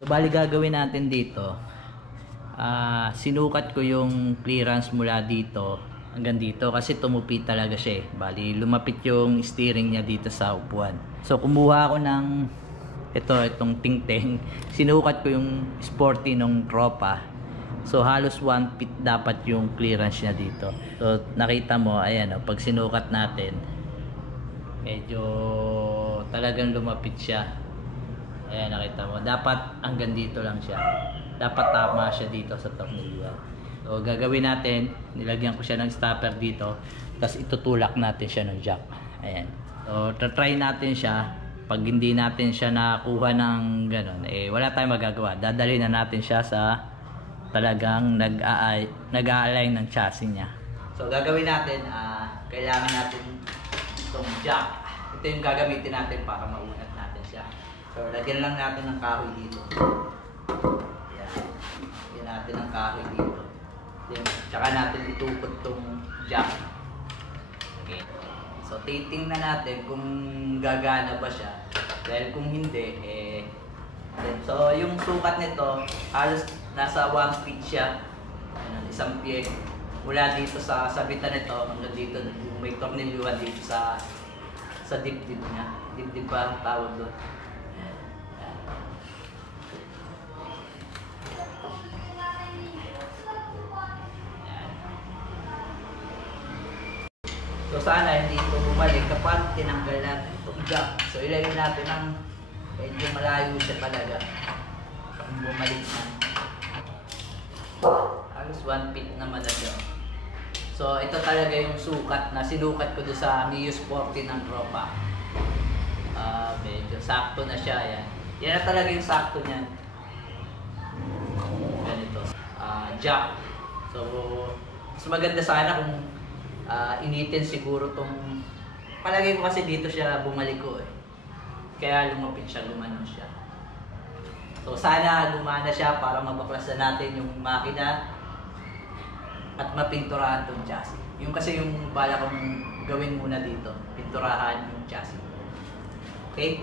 So, bali gagawin natin dito, sinukat ko yung clearance mula dito hanggang dito kasi tumupi talaga siya eh. Bali lumapit yung steering niya dito sa upuan. So kumuha ako ng itong tingting, sinukat ko yung sporty ng tropa. So halos 1 feet dapat yung clearance niya dito. So nakita mo, ayan oh, pag sinukat natin, medyo talagang lumapit siya. Ayan, nakita mo, dapat hanggang dito lang siya. Dapat tama siya dito sa tornilyo. So gagawin natin, nilagyan ko siya ng stopper dito, tapos itutulak natin siya ng jack. Ayan. So try natin siya. Pag hindi natin siya nakuha ng gano'n, eh wala tayong magagawa. Dadalhin na natin siya sa talagang nag-a-align ng chassis niya. So gagawin natin, kailangan natin itong jack. Ito yung gagamitin natin para maunat natin siya. So lagyan lang natin ng kahoy dito. Lagyan natin ng kahoy dito. Tsaka natin itukod itong jack. Okay. So titingnan natin kung gagana ba siya. Dahil kung hindi, so yung sukat nito, halos nasa 1 feet siya. Isang pie. Mula dito sa sabitan nito hanggang dito, may tornilyuhan dito sa dibdib niya. Dibdib ba tawag doon? So sana hindi ito bumalik kapag tinanggal natin itong jack. So ilagay natin ng medyo malayo siya talaga. Kung bumalik na. Halos 1 feet naman na siya. So ito talaga yung sukat na sinukat ko doon sa Miyos 40 ng tropa. Medyo sakto na siya. Yan. Yan na talaga yung sakto niyan. Ganito. Jack. So mas maganda sana kung initin siguro tong, palagay ko kasi dito siya bumalik ko eh. Kaya lumapit siya, gumanon siya. So sana gumana siya para mabaklasan natin yung makina at mapinturahan tong chassis. Yung kasi yung bala kong gawin muna dito, pinturahan yung chassis. Okay?